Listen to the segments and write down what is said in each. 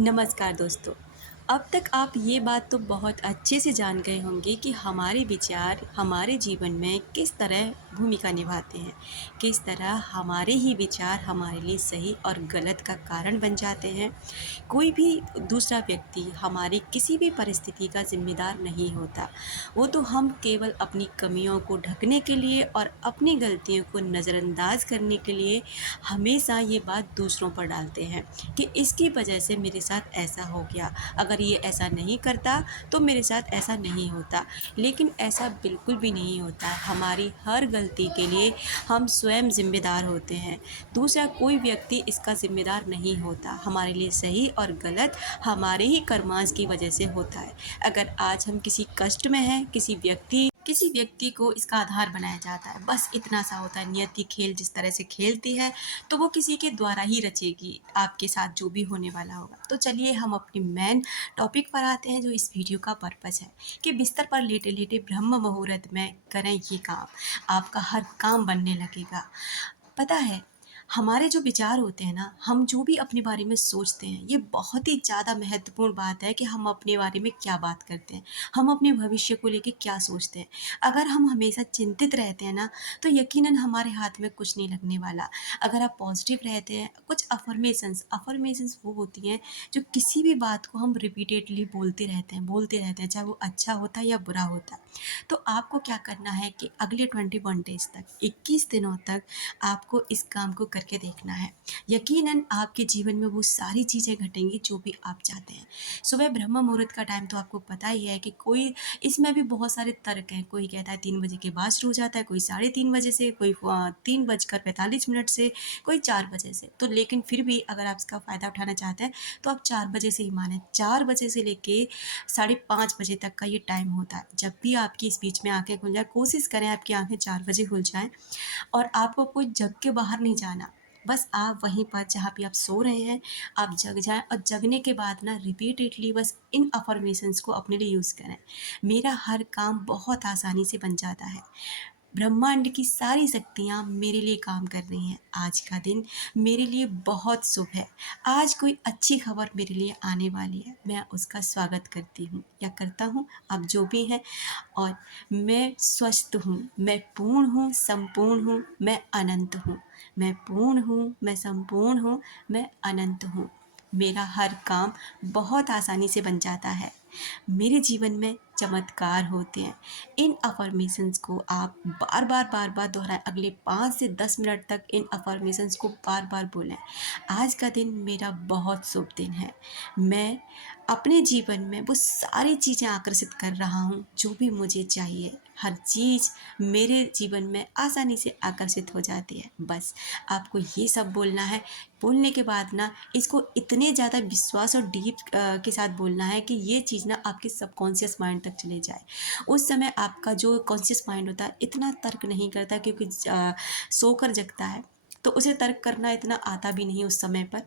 नमस्कार दोस्तों। अब तक आप ये बात तो बहुत अच्छे से जान गए होंगे कि हमारे विचार हमारे जीवन में किस तरह भूमिका निभाते हैं। किस तरह हमारे ही विचार हमारे लिए सही और गलत का कारण बन जाते हैं। कोई भी दूसरा व्यक्ति हमारी किसी भी परिस्थिति का ज़िम्मेदार नहीं होता। वो तो हम केवल अपनी कमियों को ढकने के लिए और अपनी गलतियों को नज़रअंदाज करने के लिए हमेशा ये बात दूसरों पर डालते हैं कि इसकी वजह से मेरे साथ ऐसा हो गया, अगर ये ऐसा नहीं करता तो मेरे साथ ऐसा नहीं होता। लेकिन ऐसा बिल्कुल भी नहीं होता। हमारी हर गलती के लिए हम स्वयं ज़िम्मेदार होते हैं। दूसरा कोई व्यक्ति इसका ज़िम्मेदार नहीं होता। हमारे लिए सही और गलत हमारे ही कर्मांश की वजह से होता है। अगर आज हम किसी कष्ट में हैं, किसी व्यक्ति को इसका आधार बनाया जाता है। बस इतना सा होता है, नियति खेल जिस तरह से खेलती है तो वो किसी के द्वारा ही रचेगी आपके साथ जो भी होने वाला होगा। तो चलिए हम अपनी मेन टॉपिक पर आते हैं, जो इस वीडियो का पर्पस है कि बिस्तर पर लेटे लेटे ब्रह्म मुहूर्त में करें ये काम, आपका हर काम बनने लगेगा। पता है, हमारे जो विचार होते हैं ना, हम जो भी अपने बारे में सोचते हैं, ये बहुत ही ज़्यादा महत्वपूर्ण बात है कि हम अपने बारे में क्या बात करते हैं, हम अपने भविष्य को लेके क्या सोचते हैं। अगर हम हमेशा चिंतित रहते हैं ना, तो यकीनन हमारे हाथ में कुछ नहीं लगने वाला। अगर आप पॉजिटिव रहते हैं, कुछ अफ़र्मेशंस वो होती हैं जो किसी भी बात को हम रिपीटेडली बोलते रहते हैं, चाहे वो अच्छा होता है या बुरा होता है। तो आपको क्या करना है कि अगले 21 डेज़ तक, 21 दिनों तक आपको इस काम को करके देखना है। यकीनन आपके जीवन में वो सारी चीज़ें घटेंगी जो भी आप चाहते हैं। सुबह ब्रह्म मुहूर्त का टाइम तो आपको पता ही है कि कोई इसमें भी बहुत सारे तर्क हैं। कोई कहता है 3 बजे के बाद शुरू हो जाता है, कोई 3:30 बजे से, कोई 3:45 से, कोई 4 बजे से। तो लेकिन फिर भी अगर आप इसका फ़ायदा उठाना चाहते हैं तो आप 4 बजे से ही मानें। 4 बजे से लेके 5:30 बजे तक का ये टाइम होता है। जब भी आपकी इस बीच में आँखें खुल जाएँ, कोशिश करें आपकी आँखें 4 बजे खुल जाएँ और आपको कोई जग के बाहर नहीं जाना। बस आप वहीं पर जहाँ पे आप सो रहे हैं, आप जग जाएँ और जगने के बाद ना रिपीटेडली बस इन अफ़र्मेशंस को अपने लिए यूज़ करें। मेरा हर काम बहुत आसानी से बन जाता है। ब्रह्मांड की सारी शक्तियाँ मेरे लिए काम कर रही हैं। आज का दिन मेरे लिए बहुत शुभ है। आज कोई अच्छी खबर मेरे लिए आने वाली है। मैं उसका स्वागत करती हूँ या करता हूँ, आप जो भी हैं। और मैं स्वस्थ हूँ, मैं पूर्ण हूँ, संपूर्ण हूँ, मैं अनंत हूँ। मैं पूर्ण हूँ, मैं संपूर्ण हूँ, मैं अनंत हूँ। मेरा हर काम बहुत आसानी से बन जाता है। मेरे जीवन में चमत्कार होते हैं। इन अफ़र्मेशंस को आप बार-बार दोहराएँ। अगले 5 से 10 मिनट तक इन अफ़र्मेशंस को बार-बार बोलें। आज का दिन मेरा बहुत शुभ दिन है। मैं अपने जीवन में वो सारी चीज़ें आकर्षित कर रहा हूँ जो भी मुझे चाहिए। हर चीज़ मेरे जीवन में आसानी से आकर्षित हो जाती है। बस आपको ये सब बोलना है। बोलने के बाद ना इसको इतने ज़्यादा विश्वास और डीप के साथ बोलना है कि ये चीज़ ना आपके सबकॉन्शियस माइंड तक चले जाए। उस समय आपका जो कॉन्शियस माइंड होता है इतना तर्क नहीं करता, क्योंकि सोकर जगता है तो उसे तर्क करना इतना आता भी नहीं उस समय पर।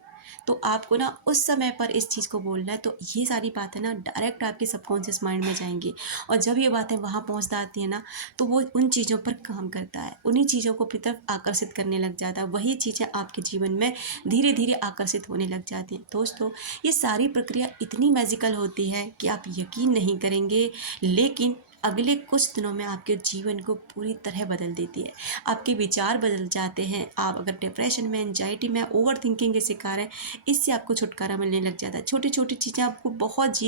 तो आपको ना उस समय पर इस चीज़ को बोलना है, तो ये सारी बातें ना डायरेक्ट आपके सबकॉन्शियस माइंड में जाएँगी। और जब ये बातें वहाँ पहुँच जाती हैं ना, तो वो उन चीज़ों पर काम करता है, उन्हीं चीज़ों को अपनी तरफ आकर्षित करने लग जाता है। वही चीज़ें आपके जीवन में धीरे-धीरे आकर्षित होने लग जाती हैं। दोस्तों, ये सारी प्रक्रिया इतनी मैजिकल होती है कि आप यकीन नहीं करेंगे, लेकिन अगले कुछ दिनों में आपके जीवन को पूरी तरह बदल देती है। आपके विचार बदल जाते हैं। आप अगर डिप्रेशन में, एंग्जायटी में, ओवरथिंकिंग के शिकार हैं, इससे आपको छुटकारा मिलने लग जाता है। छोटी-छोटी चीज़ें आपको बहुत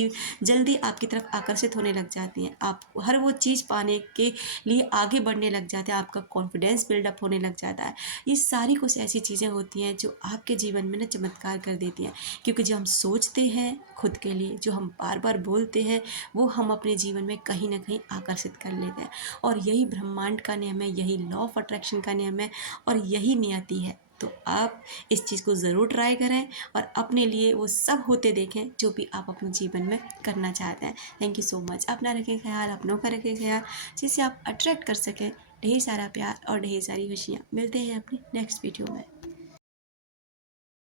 जल्दी आपकी तरफ आकर्षित होने लग जाती हैं। आप हर वो चीज़ पाने के लिए आगे बढ़ने लग जाते हैं। आपका कॉन्फिडेंस बिल्डअप होने लग जाता है। ये सारी कुछ ऐसी चीज़ें होती हैं जो आपके जीवन में ना चमत्कार कर देती हैं। क्योंकि जो हम सोचते हैं खुद के लिए, जो हम बार-बार बोलते हैं, वो हम अपने जीवन में कहीं न कहीं आकर्षित कर लेते हैं। और यही ब्रह्मांड का नियम है, यही लॉ ऑफ अट्रैक्शन का नियम है और यही नियति है। तो आप इस चीज़ को ज़रूर ट्राई करें और अपने लिए वो सब होते देखें जो भी आप अपने जीवन में करना चाहते हैं। Thank you so much. अपना रखें ख्याल, अपनों का रखें ख्याल, जिससे आप अट्रैक्ट कर सकें ढेर सारा प्यार और ढेर सारी खुशियाँ। मिलते हैं अपनी नेक्स्ट वीडियो में।